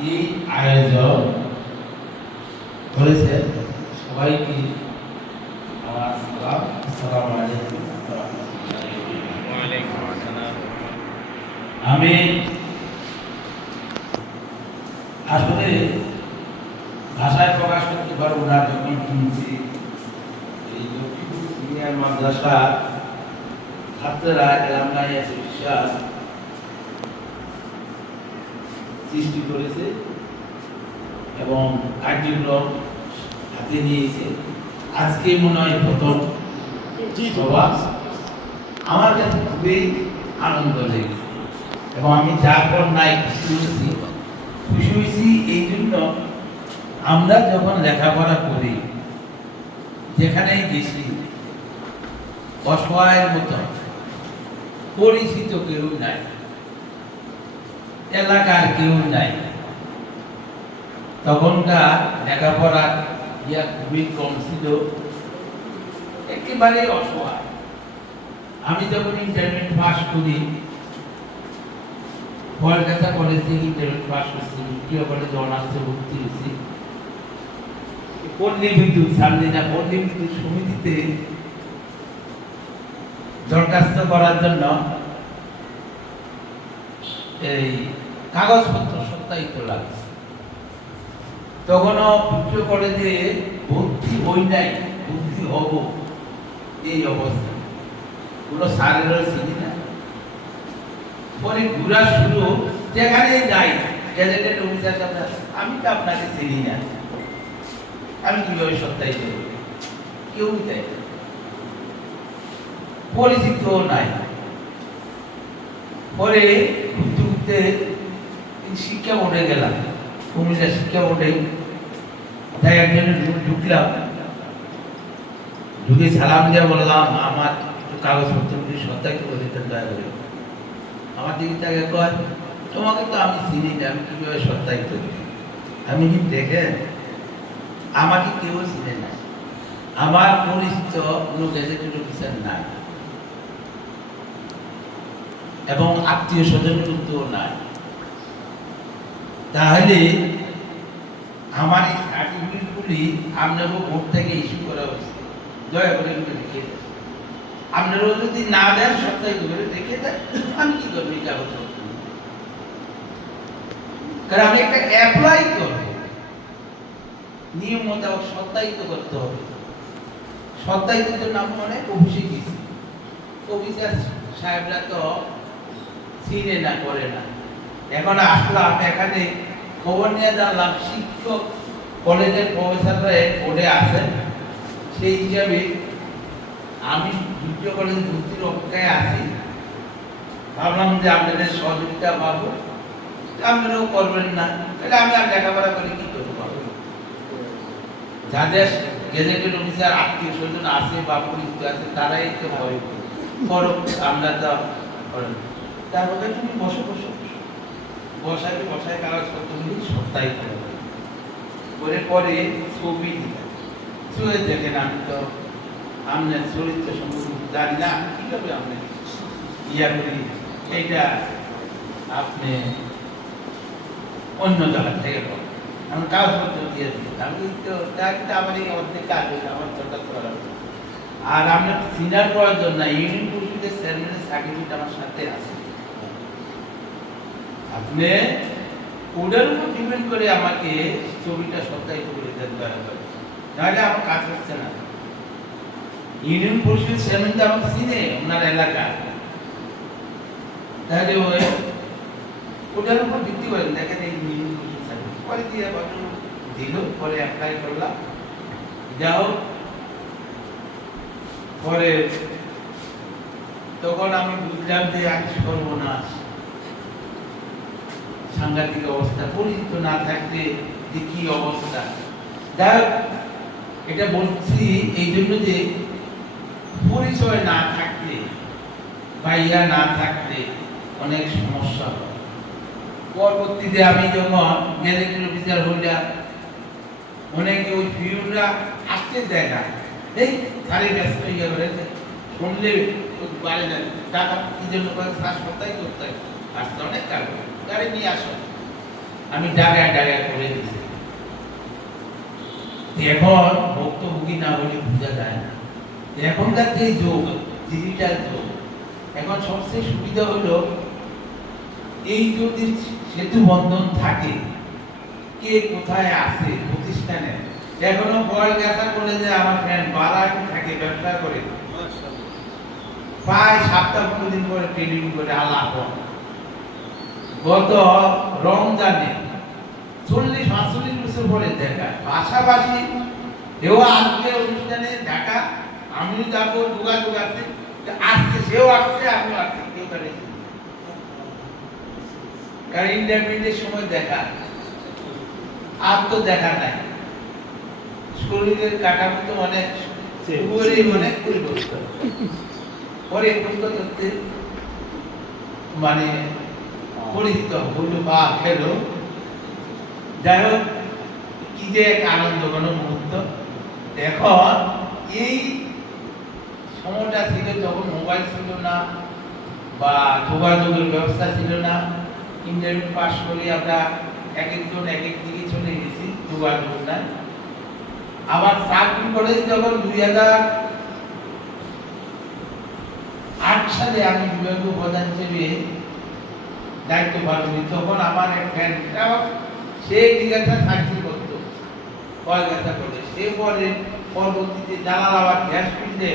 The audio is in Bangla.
এই আয়োজন করেছে সবাইকে আমি আসলে ভাষায় প্রকাশ করতে পারব না যখন শুনছি। এই লক্ষ্মীপুর সিনিয়র মাদ্রাসা ছাত্ররা এলাকায় এসে বিশ্বাস সৃষ্টি করেছে এবং কার্যক্রম হাতে নিয়েছে। আজকে মনে হয় প্রথম। সভা আমার কাছে খুবই আনন্দ লেগেছে। এবং আমি যা পর নাই খুশি হয়েছি। খুশি হয়েছি এই জন্য আমরা যখন লেখাপড়া করি যেখানেই গেছি অসহায়ের মতো পরিচিত কেউ নাই। এলাকার কেউ নাই। তখনকার লেখাপড়া ইয়া খুবই কম ছিল একেবারে অসহায়। আমি যখন ইন্টারমিডিয়েট পাস করি, কলকাতা কলেজ থেকে ইন্টারমিডিয়েট পাস করছি, দ্বিতীয় কলেজে অনার্সে ভর্তি হয়েছি। পল্লী বিদ্যুৎ, সামনে না পল্লী বিদ্যুৎ সমিতিতে দরখাস্ত করার জন্য এই কাগজপত্র সত্যায়িত লাগে তখনও উচ্চ কলেজে ভর্তি হই নাই ভর্তি হব। এই অবস্থা। কোনো স্যারেরও চিনি না পরে ঘুরা শুরু যেখানে যাই গ্যাজেটেড অফিসার আমি তো আপনাকে চিনি না। আমি কীভাবে সত্যায়িত করব? কেউ দেয়। পরিচিত নাই। পরে ঘুরতে ঘুরতে শিক্ষা বোর্ডে গেলাম? কুমিল্লা শিক্ষা বোর্ডে তাই একজনের ঢুক- ঢুকলাম। ঢুকে সালাম দিয়ে বললাম, আমার একটু কাগজপত্রগুলি সত্যায়িত করে দিতেন দয়া করে। আমার দিকে তাকে কয়, তোমাকে তো আমি চিনি না, আমি কীভাবে সত্যায়িত করি? আমি কি দেখেন, আমাকে কেউ চিনে না। আমার পরিচিত কোনো গেজেটেড অফিসার নাই। এবং আত্মীয় স্বজন কিন্তু নাই। তাহলে আমার এই সার্টিফিকেটগুলি আপনারও বোর্ড থেকে ইস্যু করা হয়েছে। দয়া করে লিখে দেন আপনারাও যদি না দেন, সপ্তাহে করে দেখে দেন, আমি কি করব, এই কাগজপত্র কারণ আমি একটা অ্যাপ্লাই করব। নিয়ম মোতাবেক সত্যায়িত করতে হবে। সত্যায়িত নাম মানে অফিসে গেছি। অফিসার সাহেবরা তো চিনে না, করে না। এখন আসলাম এখানে খবর নিয়ে জানলাম, শিক্ষক কলেজের প্রফেসররা বোর্ডে আছেন। সেই হিসাবে আমি দ্বিতীয় কলেজ ভর্তির অপেক্ষায় আছি। ভাবলাম যে আপনাদের সহযোগিতা পাবো। আপনারাও করবেন না, তাহলে আমি আর লেখাপড়া করে কি করব যাদের গেজেটেড অফিসার, আত্মীয় স্বজন আছে বা পরিচিত আছে, তারাই তো ভয় করো আমরা তো করেন তারপরে তুমি বসে বসে। বসায় বসায় কাগজপত্রগুলি সপ্তাহে করে করে পরে ছবি দিতে ছবি দেখেন আমি তো আপনার চরিত্র সম্পর্কে জানি না, আমি কীভাবে আপনি ইয়া করি? এইটা আপনি অন্য জায়গা থেকে পাবেন আমি কাগজপত্র দিয়ে দিই। আমি তো কিন্তু আমার এই অর্ধেক কাজ হয়েছে আমার দরকার করা। আর আপনার সিনিয়র করার জন্য ইউনিয়ন পরিষদের চেয়ারম্যানের সার্টিফিকেট আমার সাথে আছে। আপনি ওটার উপর ডিপেন্ড করে আমাকে ছবিটা সত্যায়িত করে দেন দয়া করে। নাহলে আমার কাজ হচ্ছে না। ইউনিয়ন পরিষদের চেয়ারম্যান তো আমাকে চিনে, ওনার এলাকা। তাহলে ওই ওটার উপর ভিত্তি করেন দেখেন এই ইউনিয়ন পরিষদ সার্টিফিকেট পরে দিয়ে বাবু দিল? পরে অ্যাপ্লাই করলাম। যাও পরে তখন আমি বুঝলাম যে আজ সর্বনাশ সাংঘাতিক অবস্থা, পরিচিত না থাকতে যে কি অবস্থা? যাই এটা বলছি এই জন্য যে পরিচয় না থাকলে ভাইয়া না থাকলে অনেক সমস্যা হয়। পরবর্তীতে আমি যখন গ্যাজেটের অফিসার হইলাম অনেকে ওই পিউনরা আসতে দেয় না, এই সাড়ে ব্যস্ত হয়ে গেল শুনলে না, টাকা কি জন্য শ্বাস কোথায় করতে আসতে অনেক কারণ। গাড়ি নিয়ে আসো। আমি ডাগায় ডাগায় করে দিছি এখন ভুক্তভোগী না হলে বোঝা যায় না। এখনকার যে যুগ ডিজিটাল যুগ এখন সবচেয়ে সুবিধা হলো এই যদি সেতু বন্ধন থাকে কে কোথায় আছে প্রতিষ্ঠানে? এখনও বল গাথা কলেজে আমার ফ্রেন্ড বারাক থাকে ব্যবসা করে। প্রায় সপ্তাহ পনেরো দিন করে ট্রেনিং করে আলাপ হয়। গত রমজানে চল্লিশ পাঁচচল্লিশ বছর পরে দেখা। পাশাপাশি এও আসবে অনুষ্ঠানে ঢাকা আমিও যাব যোগাযোগ আছে। আসছে সেও আসছে আমিও আসছে। কেউ করে কারণ ইন্টারমিডিয়েট সময় দেখা। আর তো দেখা নাই। শরীরের কাঠামো তো অনেক উপরে অনেক পরিবর্তন পরে পরিবর্তন মানে পরিচিত হলো বা খেলো। যাই হোক, কি যে এক আনন্দঘন মুহূর্ত। এখন এই সময়টা ছিল যখন মোবাইল ছিল না বা যোগাযোগের ব্যবস্থা ছিল না। ইন্টারভিউ পাস করে আমরা এক একজন এক এক দিকে চলে গেছি যোগাযোগ নাই আবার চাকরি কলেজ যখন দুই হাজার আট সালে আমি বিভাগীয় প্রধান হিসেবে দায়িত্ব পালন তখন আমার এক ফ্রেন্ড সে জিজ্ঞাসা চাকরি করতো। কয়েক করে সে পরে পরবর্তীতে জালালাবাদ গ্যাস ফিল্ডে